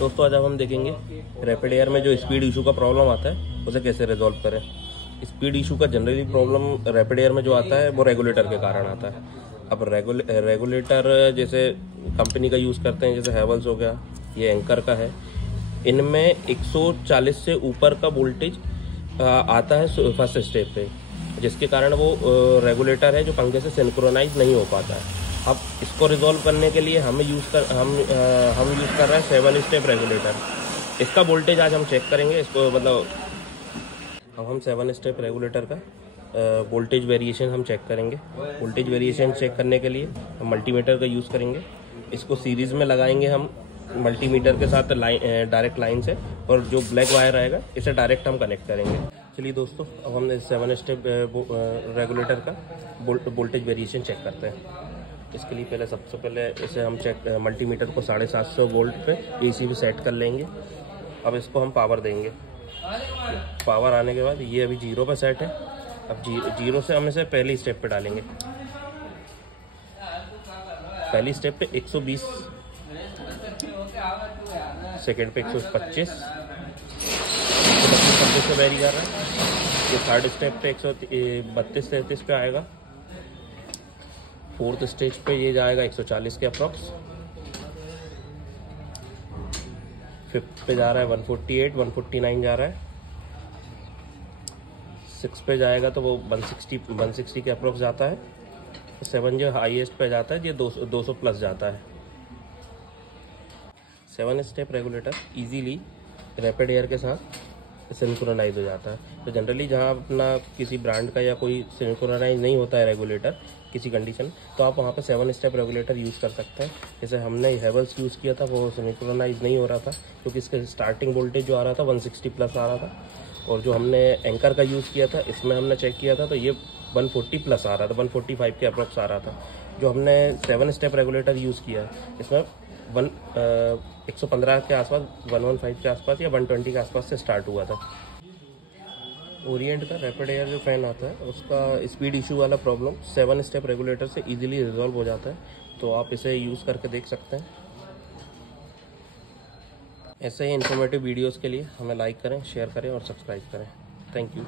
दोस्तों आज हम देखेंगे रैपिड एयर में जो स्पीड इशू का प्रॉब्लम आता है उसे कैसे रिजॉल्व करें। स्पीड इशू का जनरली प्रॉब्लम रैपिड एयर में जो आता है वो रेगुलेटर के कारण आता है। अब रेगुलेटर जैसे कंपनी का यूज़ करते हैं, जैसे हैवेल्स हो गया, ये एंकर का है, इनमें 140 से ऊपर का वोल्टेज आता है फर्स्ट स्टेप पे, जिसके कारण वो रेगुलेटर है जो पंखे से सिंक्रोनाइज नहीं हो पाता है। अब इसको रिजॉल्व करने के लिए हम यूज़ कर रहे हैं 7 स्टेप रेगुलेटर। इसका वोल्टेज आज हम चेक करेंगे। इसको मतलब अब हम 7 स्टेप रेगुलेटर का वोल्टेज वेरिएशन हम चेक करेंगे। वोल्टेज वेरिएशन चेक करने के लिए हम मल्टीमीटर का यूज़ करेंगे। इसको सीरीज़ में लगाएंगे हम मल्टीमीटर के साथ डायरेक्ट लाइन से, और जो ब्लैक वायर आएगा इसे डायरेक्ट हम कनेक्ट करेंगे। चलिए दोस्तों, अब हम 7 स्टेप रेगुलेटर का वोल्टेज वेरिएशन चेक करते हैं। इसके लिए सबसे पहले इसे हम मल्टीमीटर को 750 वोल्ट पे AC पे सेट कर लेंगे। अब इसको हम पावर देंगे। पावर आने के बाद ये अभी 0 पे सेट है। अब 0 से हम इसे पहली स्टेप पे डालेंगे। पहली स्टेप पे 120 सेकेंड पे 125 से वेरी कर रहा है। ये थर्ड स्टेप पे 132-33 पे आएगा। फोर्थ स्टेज पे ये जाएगा 140 के अप्रॉक्स। फिफ्थ पे जा रहा है 148-149 जा रहा है। 6 पे जाएगा तो वो 160 के अप्रॉक्स जाता है। 7 जो हाईएस्ट पे जाता है ये 200 प्लस जाता है। 7 step regulator easily rapid air के साथ सिंक्रोनाइज हो जाता है। तो जनरली जहाँ अपना किसी ब्रांड का या कोई सिंक्रोनाइज नहीं होता है रेगुलेटर किसी कंडीशन, तो आप वहाँ पे 7 स्टेप रेगुलेटर यूज़ कर सकते हैं। जैसे हमने हैवेल्स यूज़ किया था, वो सिंक्रोनाइज नहीं हो रहा था क्योंकि इसका स्टार्टिंग वोल्टेज जो आ रहा था 160 प्लस आ रहा था। और जो हमने एंकर का यूज़ किया था, इसमें हमने चेक किया था तो ये 140 प्लस आ रहा था, 145 के अप्रॉक्स आ रहा था। जो हमने 7 स्टेप रेगुलेटर यूज़ किया इसमें 115 के आसपास, 115 के आसपास या 120 के आसपास से स्टार्ट हुआ था। ओरिएंट का रैपिड एयर जो फैन आता है उसका स्पीड इशू वाला प्रॉब्लम 7 स्टेप रेगुलेटर से इजीली रिजॉल्व हो जाता है। तो आप इसे यूज़ करके देख सकते हैं। ऐसे ही इन्फॉर्मेटिव वीडियोस के लिए हमें लाइक करें, शेयर करें और सब्सक्राइब करें। Thank you.